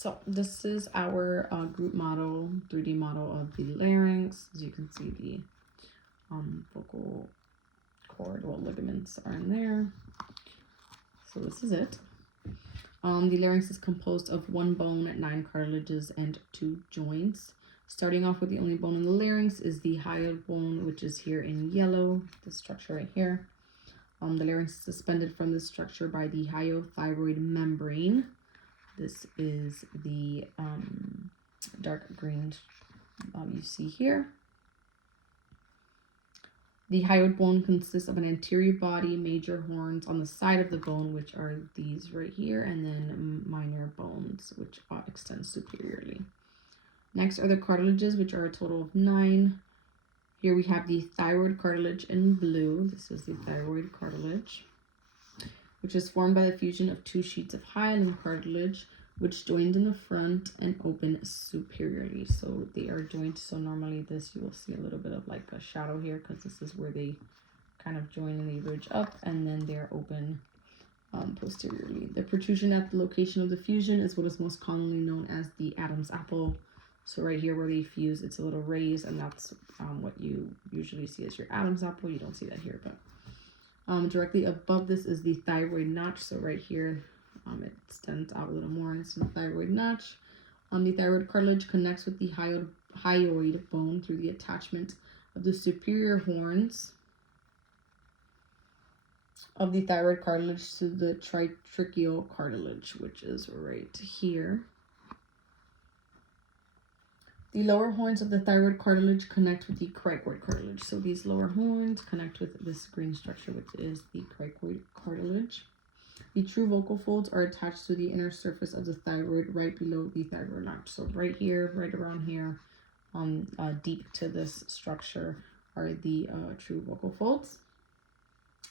So this is our group model, 3D model of the larynx. As you can see, the vocal cord, well, ligaments are in there. So this is it. The larynx is composed of one bone, 9 cartilages, and 2 joints. Starting off with the only bone in the larynx is the hyoid bone, which is here in yellow, this structure right here. The larynx is suspended from this structure by the hyothyroid membrane. This is the dark green you see here. The hyoid bone consists of an anterior body, major horns on the side of the bone, which are these right here, and then minor bones, which extend superiorly. Next are the cartilages, which are a total of 9. Here we have the thyroid cartilage in blue. This is the thyroid cartilage, which is formed by the fusion of 2 sheets of hyaline cartilage, which joined in the front and open superiorly. So they are joined. So normally this, you will see a little bit of like a shadow here, because this is where they kind of join and they ridge up, and then they're open posteriorly. The protrusion at the location of the fusion is what is most commonly known as the Adam's apple. So right here where they fuse, it's a little raised, and that's what you usually see as your Adam's apple. You don't see that here, but directly above this is the thyroid notch. So right here, it extends out a little more, and it's the thyroid notch. The thyroid cartilage connects with the hyoid bone through the attachment of the superior horns of the thyroid cartilage to the tritracheal cartilage, which is right here. The lower horns of the thyroid cartilage connect with the cricoid cartilage. So these lower horns connect with this green structure, which is the cricoid cartilage. The true vocal folds are attached to the inner surface of the thyroid right below the thyroid notch. So right here, right around here, deep to this structure are the true vocal folds.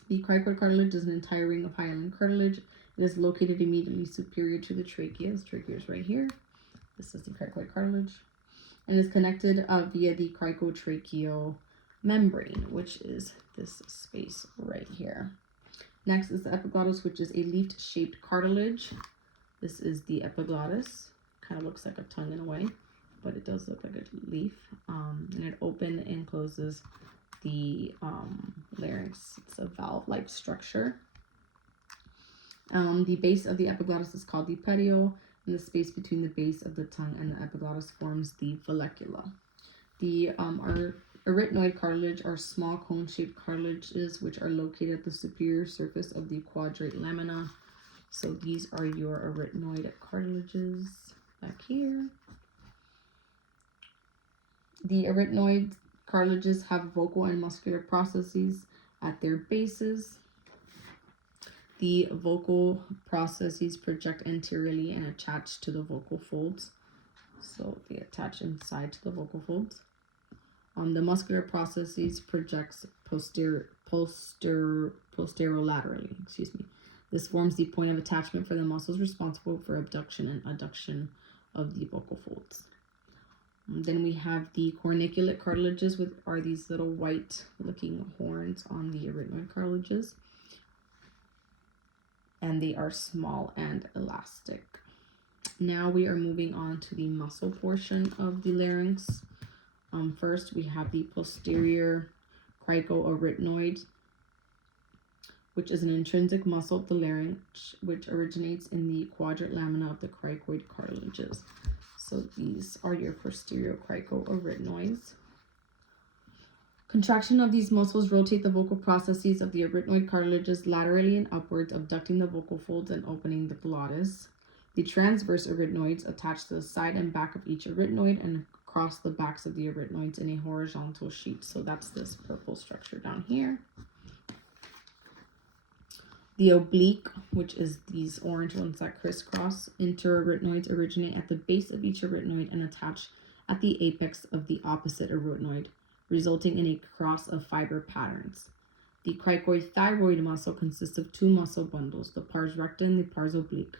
The cricoid cartilage is an entire ring of hyaline cartilage. It is located immediately superior to the trachea. The trachea is right here. This is the cricoid cartilage, and is connected via the cricotracheal membrane, which is this space right here. Next is the epiglottis, which is a leaf-shaped cartilage. This is the epiglottis. Kind of looks like a tongue in a way, but it does look like a leaf. And it opens and closes the larynx. It's a valve-like structure. The base of the epiglottis is called the petiole, and the space between the base of the tongue and the epiglottis forms the vallecula. The arytenoid cartilage are small cone-shaped cartilages which are located at the superior surface of the quadrate lamina. So these are your arytenoid cartilages back here. The arytenoid cartilages have vocal and muscular processes at their bases. The vocal processes project anteriorly and attach to the vocal folds. So they attach inside to the vocal folds. The muscular processes projects posterolaterally. This forms the point of attachment for the muscles responsible for abduction and adduction of the vocal folds. Then we have the corniculate cartilages, which are these little white-looking horns on the arytenoid cartilages, and they are small and elastic. Now we are moving on to the muscle portion of the larynx. First, we have the posterior cricoarytenoid, which is an intrinsic muscle of the larynx, which originates in the quadrate lamina of the cricoid cartilages. So these are your posterior cricoarytenoids. Contraction of these muscles rotate the vocal processes of the arytenoid cartilages laterally and upwards, abducting the vocal folds and opening the glottis. The transverse arytenoids attach to the side and back of each arytenoid and across the backs of the arytenoids in a horizontal sheet. So that's this purple structure down here. The oblique, which is these orange ones that crisscross, interarytenoids originate at the base of each arytenoid and attach at the apex of the opposite arytenoid, resulting in a cross of fiber patterns. The cricoid thyroid muscle consists of 2 muscle bundles, the pars recta and the pars oblique.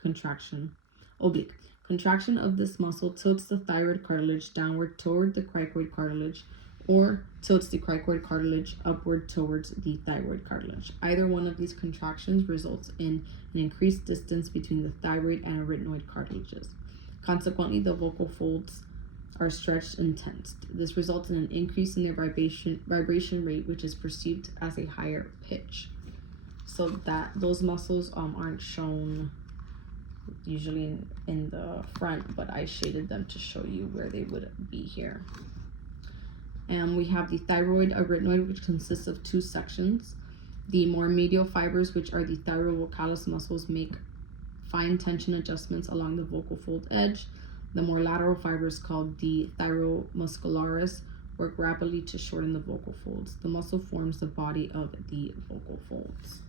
Contraction of this muscle tilts the thyroid cartilage downward toward the cricoid cartilage, or tilts the cricoid cartilage upward towards the thyroid cartilage. Either one of these contractions results in an increased distance between the thyroid and arytenoid cartilages. Consequently, the vocal folds are stretched and tensed. This results in an increase in their vibration rate, which is perceived as a higher pitch. So that those muscles aren't shown usually in the front, but I shaded them to show you where they would be here. And we have the thyroid arytenoid, which consists of two sections. The more medial fibers, which are the thyrovocalis muscles, make fine tension adjustments along the vocal fold edge. The more lateral fibers, called the thyromuscularis, work rapidly to shorten the vocal folds. The muscle forms the body of the vocal folds.